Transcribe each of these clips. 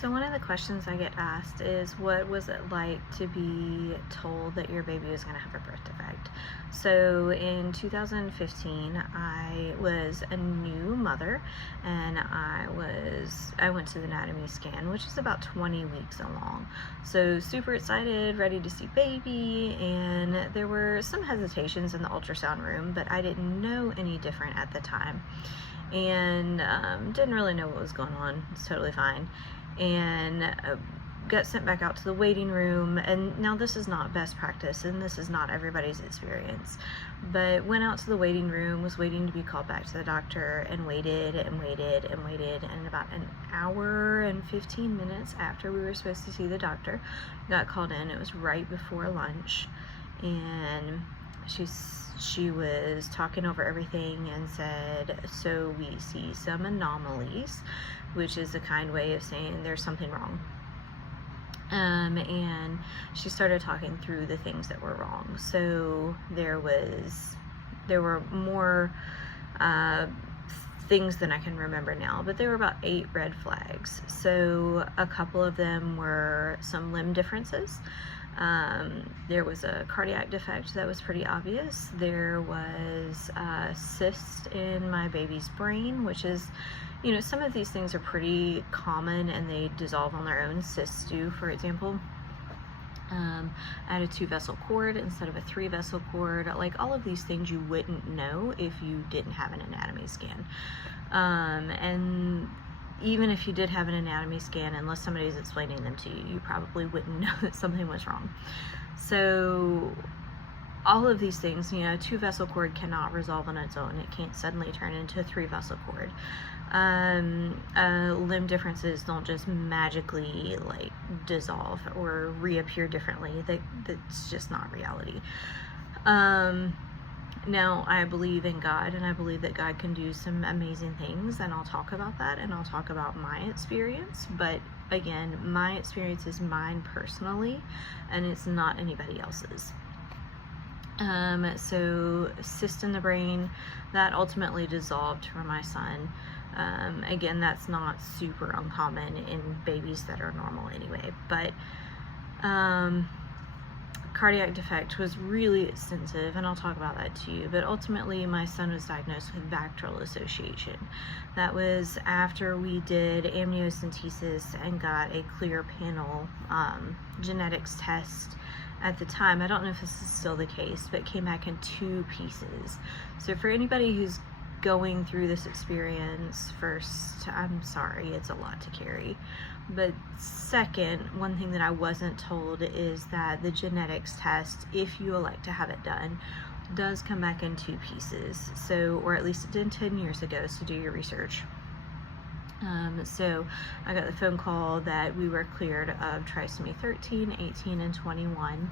So one of the questions I get asked is, what was it like to be told that your baby was going to have a birth defect? So in 2015, I was a new mother, and I went to the anatomy scan, which is about 20 weeks along. So super excited, ready to see baby, and there were some hesitations in the ultrasound room, but I didn't know any different at the time, and didn't really know what was going on. It's totally fine. And got sent back out to the waiting room. And now this is not best practice, and this is not everybody's experience, but went out to the waiting room, was waiting to be called back to the doctor, and waited and waited and waited. And about an hour and 15 minutes after we were supposed to see the doctor, got called in. It was right before lunch, and she was talking over everything and said, "So we see some anomalies," which is a kind way of saying there's something wrong. And she started talking through the things that were wrong. So there were more things than I can remember now, but there were about 8 red flags. So a couple of them were some limb differences. There was a cardiac defect that was pretty obvious. There was a cyst in my baby's brain, which is, some of these things are pretty common and they dissolve on their own. Cysts do, for example. I had a 2-vessel cord instead of a 3-vessel cord. Like, all of these things you wouldn't know if you didn't have an anatomy scan. And even if you did have an anatomy scan, unless somebody's explaining them to you, you probably wouldn't know that something was wrong. So all of these things, a 2-vessel cord cannot resolve on its own. It can't suddenly turn into a 3-vessel cord. Limb differences don't just magically dissolve or reappear differently. That's just not reality. Now, I believe in God, and I believe that God can do some amazing things, and I'll talk about that, and I'll talk about my experience. But again, my experience is mine personally, and it's not anybody else's. So cyst in the brain, that ultimately dissolved for my son. Again, that's not super uncommon in babies that are normal anyway, but cardiac defect was really extensive, and I'll talk about that too. But ultimately, my son was diagnosed with VACTRL association. That was after we did amniocentesis and got a clear panel genetics test. At the time, I don't know if this is still the case, but it came back in 2 pieces. So for anybody who's going through this experience, first, I'm sorry, it's a lot to carry. But second, one thing that I wasn't told is that the genetics test, if you elect to have it done, does come back in 2 pieces. So, or at least it did 10 years ago, so do your research. So I got the phone call that we were cleared of trisomy 13, 18, and 21,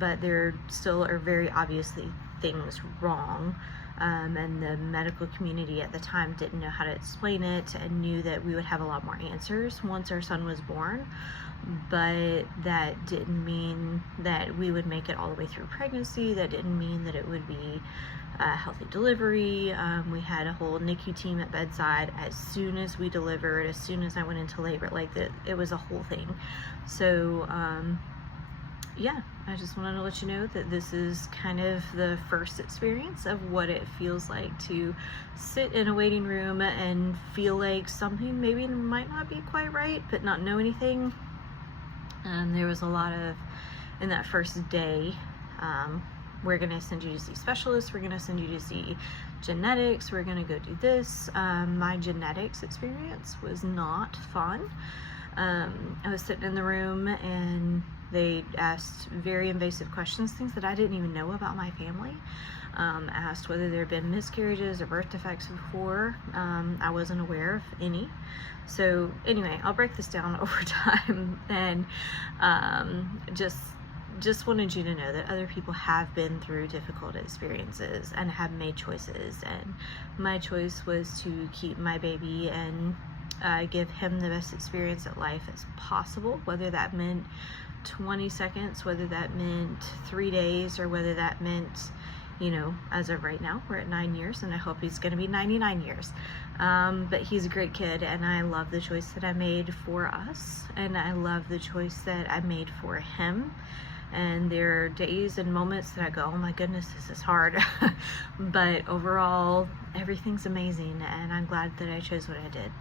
but there still are very obviously things wrong, and the medical community at the time didn't know how to explain it and knew that we would have a lot more answers once our son was born, but that didn't mean that we would make it all the way through pregnancy. That didn't mean that it would be a healthy delivery. We had a whole NICU team at bedside as soon as we delivered, as soon as I went into labor. It was a whole thing. So yeah, I just wanted to let you know that this is kind of the first experience of what it feels like to sit in a waiting room and feel like something maybe might not be quite right, but not know anything. There was a lot of, in that first day, we're going to send you to see specialists, we're going to send you to see genetics, we're going to go do this. My genetics experience was not fun. I was sitting in the room and they asked very invasive questions, things that I didn't even know about my family. Asked whether there had been miscarriages or birth defects before. I wasn't aware of any. So anyway, I'll break this down over time, and just wanted you to know that other people have been through difficult experiences and have made choices, and my choice was to keep my baby and give him the best experience at life as possible, whether that meant 20 seconds, whether that meant 3 days, or whether that meant you know, as of right now, we're at 9 years, and I hope he's going to be 99 years. But he's a great kid, and I love the choice that I made for us, and I love the choice that I made for him. And there are days and moments that I go, oh my goodness, this is hard. But overall, everything's amazing, and I'm glad that I chose what I did.